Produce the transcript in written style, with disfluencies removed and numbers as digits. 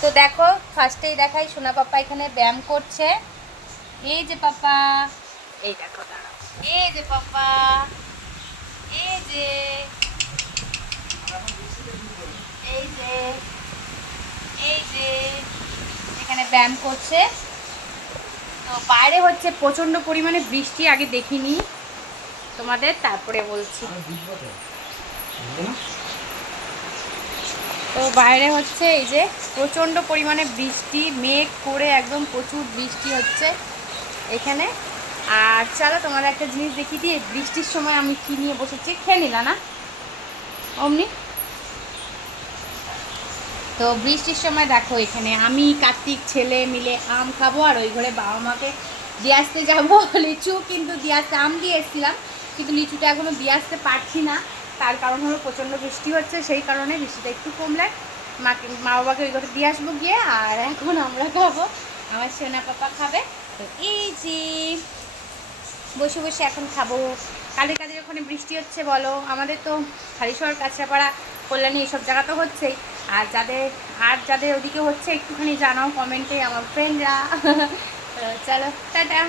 তো দেখো ফার্স্টেই দেখাই সোনা পাপা এখানে ব্যায়াম করছে। এই যে পাপা, এই দেখো দাঁড়াও, এই যে পাপা, এই যে এই যে এই যে এখানে ব্যায়াম করছে। তো বাইরে হচ্ছে প্রচণ্ড পরিমাণে বৃষ্টি, আগে দেখিনি তোমাদের, তারপরে বলছি। তো বাইরে হচ্ছে এই যে প্রচণ্ড পরিমাণে বৃষ্টি, মেঘ করে একদম প্রচুর বৃষ্টি হচ্ছে এখানে। আর চলো তোমাদের একটা জিনিস দেখিয়ে দিই, বৃষ্টির সময় আমি কি নিয়ে বসেছি, খেয়ে নিলা না অমনি। তো বৃষ্টির সময় দেখো এখানে আমি কার্তিক ছেলে মিলে আম খাবো, আর ওই ঘরে বাবা মাকে দিয়ে আসতে যাবো লিচু, কিন্তু দিয়ে আসতে আম দিয়ে এসেছিলাম, কিন্তু লিচুটা এখনও দিয়ে আসতে পারছি না। তার কারণ হলো প্রচণ্ড বৃষ্টি হচ্ছে, সেই কারণে বৃষ্টিটা একটু কমলে মা বাবাকে ওই ঘরে দিয়ে আসবো গিয়ে। আর এখন আমরা খাবো, আমার সোনা পাপা খাবে। তো এই যে বসে বসে এখন খাবো। কাদের কাদের ওখানে বৃষ্টি হচ্ছে বলো, আমাদের তো হালিশহর, কাঁচরাপাড়া, কল্যাণী এইসব জায়গা তো হচ্ছেই। আর যাদের ওদিকে হচ্ছে একটুখানি জানাও কমেন্টে আমার ফ্রেন্ডরা। চলো টাটা।